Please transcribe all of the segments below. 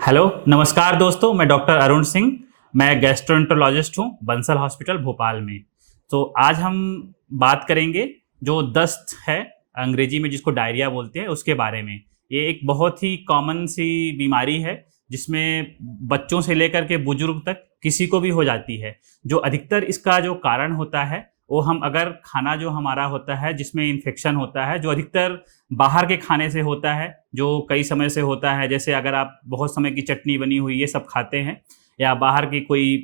Hello नमस्कार दोस्तों, मैं डॉक्टर अरुण सिंह। मैं गैस्ट्रोएंटरोलॉजिस्ट हूँ बंसल हॉस्पिटल भोपाल में। तो आज हम बात करेंगे जो दस्त है, अंग्रेजी में जिसको डायरिया बोलते हैं, उसके बारे में। ये एक बहुत ही कॉमन सी बीमारी है जिसमें बच्चों से लेकर के बुजुर्ग तक किसी को भी हो जाती है। जो अधिकतर इसका जो कारण होता है वो हम अगर खाना जो हमारा होता है जिसमें इन्फेक्शन होता है, जो अधिकतर बाहर के खाने से होता है, जो कई समय से होता है। जैसे अगर आप बहुत समय की चटनी बनी हुई ये सब खाते हैं, या बाहर की कोई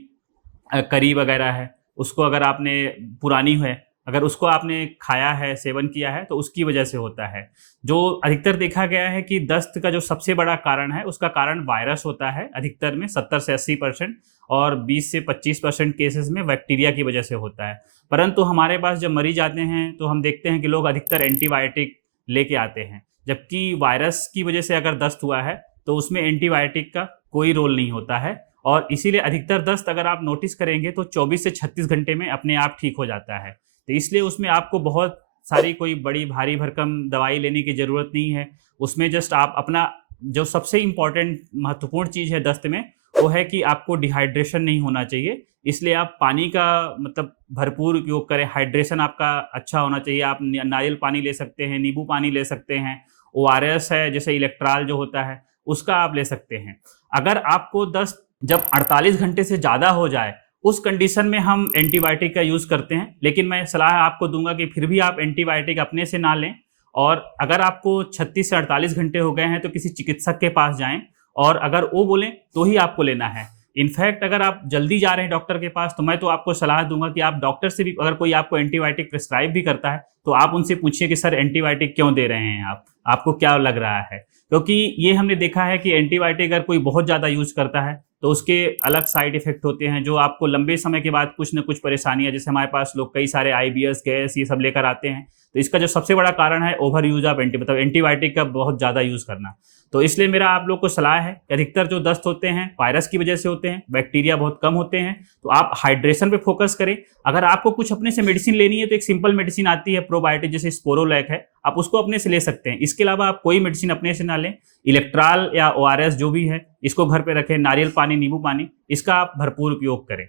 करी वगैरह है, उसको अगर आपने पुरानी है, अगर उसको आपने खाया है, सेवन किया है, तो उसकी वजह से होता है। जो अधिकतर देखा गया है कि दस्त का जो सबसे बड़ा कारण है उसका कारण वायरस होता है, अधिकतर में 70 से 80%, और 20 से 25% केसेस में बैक्टीरिया की वजह से होता है। परंतु हमारे पास जब मरीज आते हैं तो हम देखते हैं कि लोग अधिकतर एंटीबायोटिक लेके आते हैं, जबकि वायरस की वजह से अगर दस्त हुआ है तो उसमें एंटीबायोटिक का कोई रोल नहीं होता है। और इसीलिए अधिकतर दस्त अगर आप नोटिस करेंगे तो 24 से 36 घंटे में अपने आप ठीक हो जाता है। तो इसलिए उसमें आपको बहुत सारी कोई बड़ी भारी भरकम दवाई लेने की ज़रूरत नहीं है। उसमें जस्ट आप अपना जो सबसे इम्पॉर्टेंट महत्वपूर्ण चीज़ है दस्त में, वो है कि आपको डिहाइड्रेशन नहीं होना चाहिए। इसलिए आप पानी का मतलब भरपूर उपयोग करें। हाइड्रेशन आपका अच्छा होना चाहिए। आप नारियल पानी ले सकते हैं, नींबू पानी ले सकते हैं, ओआरएस है जैसे इलेक्ट्रॉल जो होता है उसका आप ले सकते हैं। अगर आपको दस्त जब 48 घंटे से ज़्यादा हो जाए, उस कंडीशन में हम एंटीबायोटिक का यूज़ करते हैं। लेकिन मैं सलाह आपको दूंगा कि फिर भी आप एंटीबायोटिक अपने से ना लें, और अगर आपको 36 से 48 घंटे हो गए हैं तो किसी चिकित्सक के पास जाएं, और अगर वो बोलें तो ही आपको लेना है। इनफैक्ट अगर आप जल्दी जा रहे हैं डॉक्टर के पास तो मैं तो आपको सलाह दूंगा कि आप डॉक्टर से भी, अगर कोई आपको एंटीबायोटिक प्रिस्क्राइब भी करता है तो आप उनसे पूछिए कि सर एंटीबायोटिक क्यों दे रहे हैं आप, आपको क्या लग रहा है। क्योंकि ये हमने देखा है कि एंटीबायोटिक अगर कोई बहुत ज़्यादा यूज़ करता है तो उसके अलग साइड इफेक्ट होते हैं, जो आपको लंबे समय के बाद कुछ न कुछ परेशानियां, जैसे हमारे पास लोग कई सारे आईबीएस, गैस, ये सब लेकर आते हैं। तो इसका जो सबसे बड़ा कारण है ओवर यूज ऑफ मतलब एंटीबायोटिक का बहुत ज़्यादा यूज़ करना। तो इसलिए मेरा आप लोग को सलाह है कि अधिकतर जो दस्त होते हैं वायरस की वजह से होते हैं, बैक्टीरिया बहुत कम होते हैं। तो आप हाइड्रेशन पे फोकस करें। अगर आपको कुछ अपने से मेडिसिन लेनी है तो एक सिंपल मेडिसिन आती है प्रोबायोटिक, जैसे स्पोरोलैक है, आप उसको अपने से ले सकते हैं। इसके अलावा आप कोई मेडिसिन अपने से ना लें। इलेक्ट्रॉल या ओआरएस जो भी है इसको घर पे रखें। नारियल पानी, नींबू पानी, इसका आप भरपूर उपयोग करें।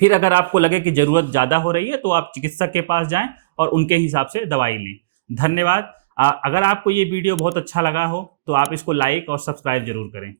फिर अगर आपको लगे कि ज़रूरत ज़्यादा हो रही है तो आप चिकित्सक के पास जाएं और उनके हिसाब से दवाई लें। धन्यवाद। अगर आपको ये वीडियो बहुत अच्छा लगा हो तो आप इसको लाइक और सब्सक्राइब जरूर करें।